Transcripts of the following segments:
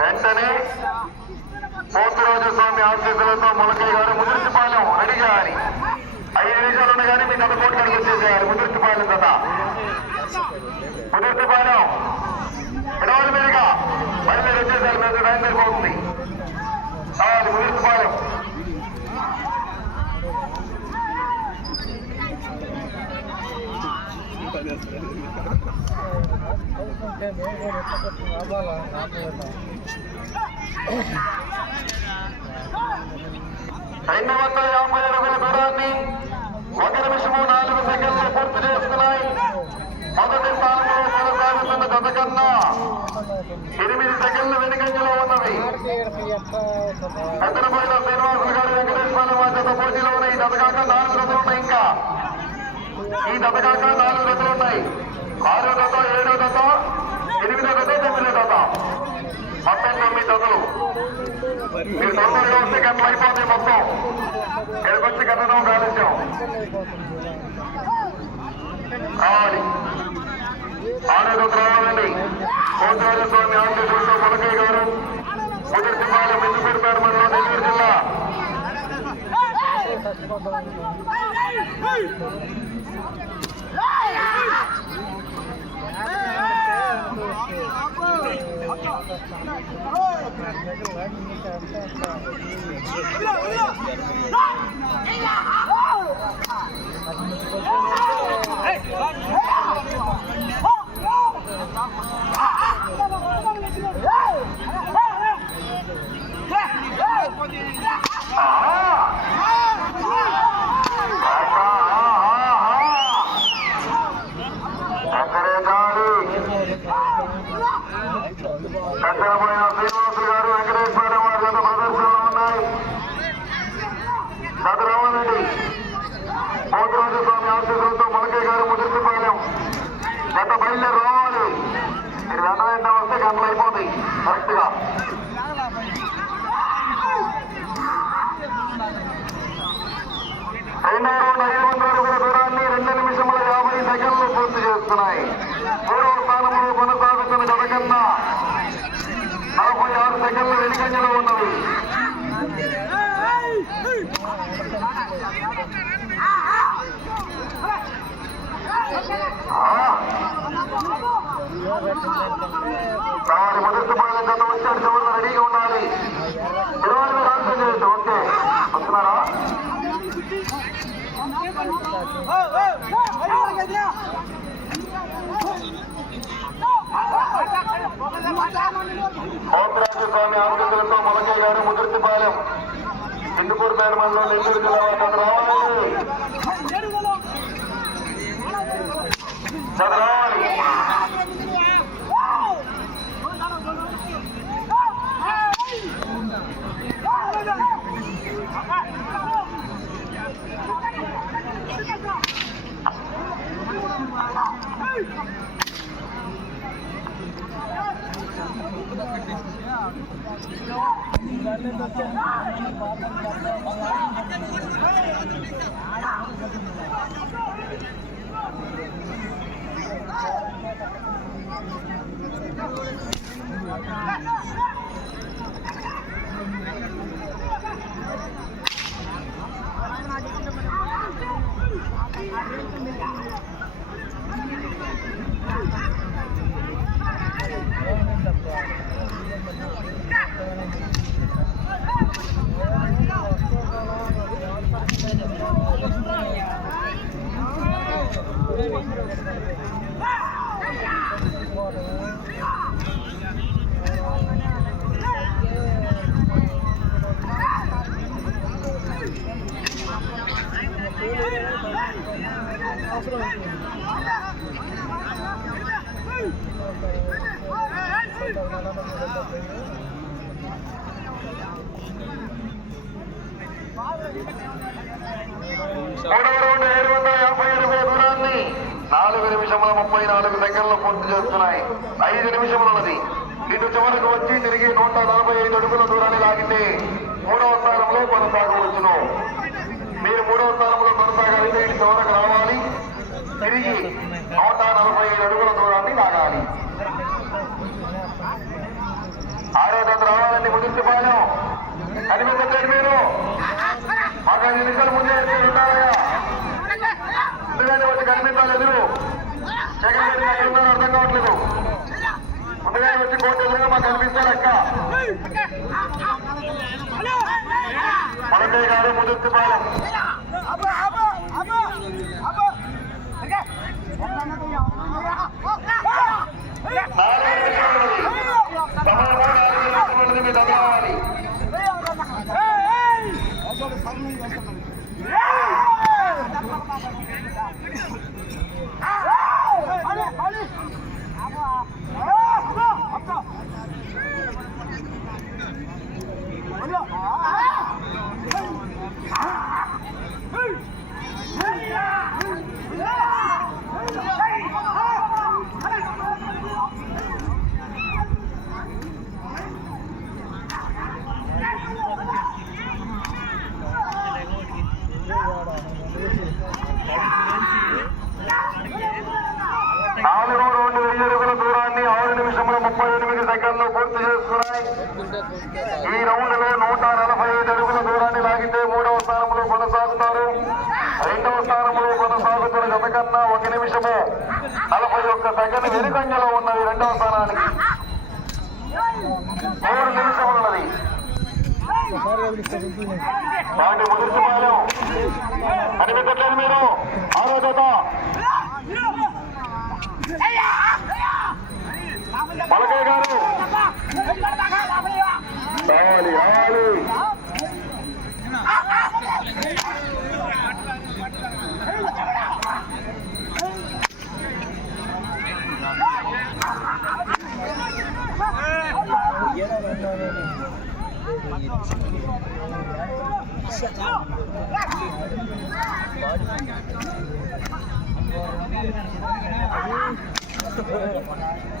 వెంటనే పోతురాజు స్వామి ఆశీస్సులతో ములకయ్య గారు ముదిరిపాలెం రెడీ చేయాలి. 5 నిమిషాలు ఉన్నాయి కానీ మీ గత కోటి కడిగి వచ్చేసేయాలి. ముదిరిపాలెం కదా ముదిరిపాలెం పిడవల మీదుగా బయలుదేరి వచ్చేసారు. మీద టైం సరిపోతుంది. కావాలి ముదిరిపాలెం రెండు 250 అడుగుల దూరాన్ని 1 నిమిషము 4 సెకండ్లు పూర్తి చేస్తున్నాయి. మొదటి స్థానంలో కొనసాగుతున్న గత కన్నా 8 సెకండ్లు వెనుకంజలో ఉన్నవి. పెద్దలపల్లి శ్రీనివాసులు గారు వెంకటేశ్వర వారితో పోటీలో ఉన్నాయి. దతకాక 4 జతలు ఉన్నాయి. ఇంకా ఈ దతకాక 4 జతలు ఉన్నాయి. 6వ జత, 7వ జత, 8వ జత, 9వ జత, మొత్తం 9 జతలు. మీరు తొందరగా వస్తే గంటలు అయిపోతాయి. మొత్తం ఇక్కడికొచ్చి కట్టడం కాలుష్యం కావాలి. 6వ జత రావాలండి. పోతురాజు స్వామి ఆశీస్సులతో ములకయ్య గారు ముదిరిపాలెం మించిపేట మండలం నెల్లూరు జిల్లా. కట్టెలపోయిన శ్రీనివాసులు గారు వెంకటేశ్వర వారి గత ప్రదర్శనలో ఉన్నాయి. చదరామరెడ్డి పోతురాజు స్వామి ఆశీస్సులతో ములకయ్య గారు ముదిరిపాలెం గత బయలుదేరి రావాలి. మీరు గంట వెంట వస్తే గంటలు అయిపోతాయి. కరెక్ట్ గా రెండవ రౌండ్ 500 అడుగుల దూరాన్ని 2 నిమిషముల 50 సెకండ్లు పూర్తి చేస్తున్నాయి. 3వ స్థానంలో కొనసాగుతున్న గత కన్నా 46 సెకండ్లు వెనుకంజలో ఉన్నవి. ముదిరిపాలెం గత వచ్చాడు. చివరిలో రెడీగా ఉండాలి. 20 మీరు ఆన్సర్ చేయొచ్చు. ఓకే వస్తున్నారా? పోతురాజు స్వామి ఆశీస్సులతో ములకయ్య గారు ముదిరిపాలెం ఇందుకూరుపేట మండలం నెల్లూరు జిల్లా వారు రావాలి. చదరావాలి. మూడవ రౌండ్ 750 అడుగుల దూరాన్ని 4 నిమిషముల 34 సెకండ్లు పూర్తి చేస్తున్నాయి. 5 నిమిషములు ఉన్నది. ఇటు చివరకు వచ్చి తిరిగి 145 అడుగుల దూరాన్ని లాగితే 3వ స్థానంలో కొనసాగవచ్చును. మీరు 3వ స్థానంలో కొనసాగాలంటే ఇటు చివరకు రావాలి. తిరిగి 145 అడుగుల దూరాన్ని లాగాలి. 6వ బాండి ముదిరిపాలెం కనిపించట్లేదు మీరు మాకు 5 నిమిషాలు ముందే ఉన్నారయ్యా ముందుగానే వచ్చి కనిపించాలి ఎదురు జగన్ రెడ్డి ఎక్కడ ఉన్నారో అర్థం కావట్లేదు ముందుగానే వచ్చి కోర్టు ఎదురుగా మాకు కనిపిస్తారు అక్క మనకయ్య గారు ముదిరిపాలెం మీ దగ్గర కావాలి పూర్తి చేసుకున్నాయి. ఈ రౌండ్ లో 145 అడుగుల దూరాన్ని లాగితే 3వ స్థానంలో కొనసాగుతారు. 2వ స్థానంలో కొనసాగుతున్న గత కన్నా 1 నిమిషము 41 సెకండ్ వెనుకంజలో ఉన్నది. 2వ స్థానానికి 3 నిమిషములు ఉన్నది. వాటి ముదిరిపాలెం కనిపించట్లేదు మీరు 6వ జత మలకయ్య గారు రావాలి రావాలి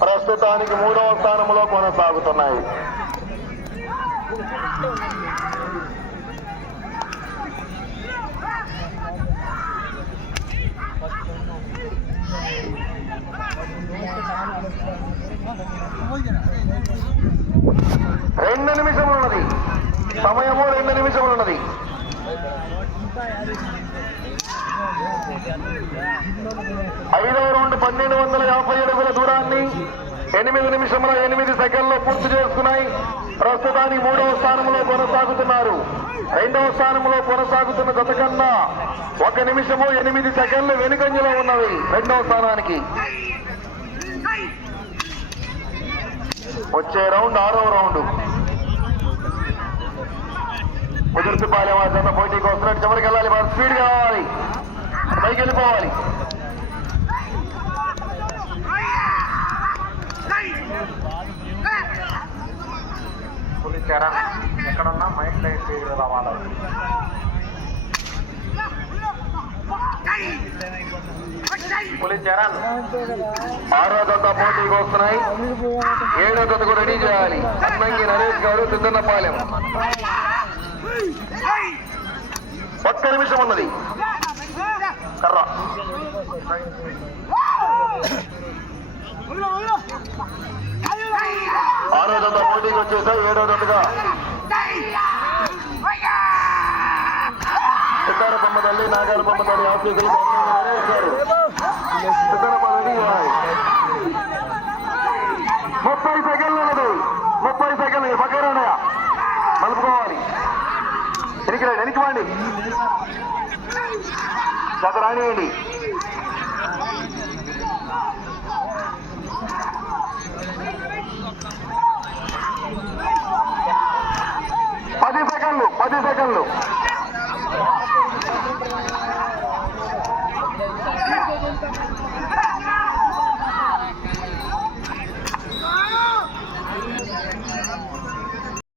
ప్రస్తుతానికి 3వ స్థానంలో కొనసాగుతున్నాయి. రెండు నిమిషములు ఉన్నది. సమయము 2 నిమిషములు ఉన్నది. 5వ రౌండ్ 1250 అడుగుల దూరాన్ని 8 నిమిషముల 8 సెకండ్లో పూర్తి చేసుకున్నాయి. ప్రస్తుతానికి 3వ స్థానంలో కొనసాగుతున్నారు. 2వ స్థానంలో కొనసాగుతున్న గత కన్నా 1 నిమిషము 8 సెకండ్లు వెనుకంజలో ఉన్నవి. 2వ స్థానానికి వచ్చే రౌండ్ 6వ రౌండ్. ముదిరిపాలెం ఆ జత పోటీకి వస్తున్నట్టు చివరికి వెళ్ళాలి. వారు స్పీడ్ కావాలి, పైకి వెళ్ళిపోవాలి. ఎక్కడన్నా మైక్ లైట్ రావాలి. పులిచరణ్ 6వ జత పోటీకి వస్తున్నాయి. 7వ జతకు రెడీ చేయాలి. అన్నంగి నరేష్ గారు సిద్ధన్నపాలెం. 1 నిమిషం ఉన్నది. కర్ర 6వ జత పోటీకి వచ్చేసాయి. 7వ జతగా సిద్ధారపమ్మ తల్లి నాగారపమ్మ తల్లి ఆఫీసులు నరేష్ గారు సిద్ధన్నపాలెం. 30 సెకండ్లు ఉన్నది. 30 సెకండ్లు పక్కన మలుపుకోవాలి. వెనక్కి వాడి జత రానియండి. 10 సెకండ్లు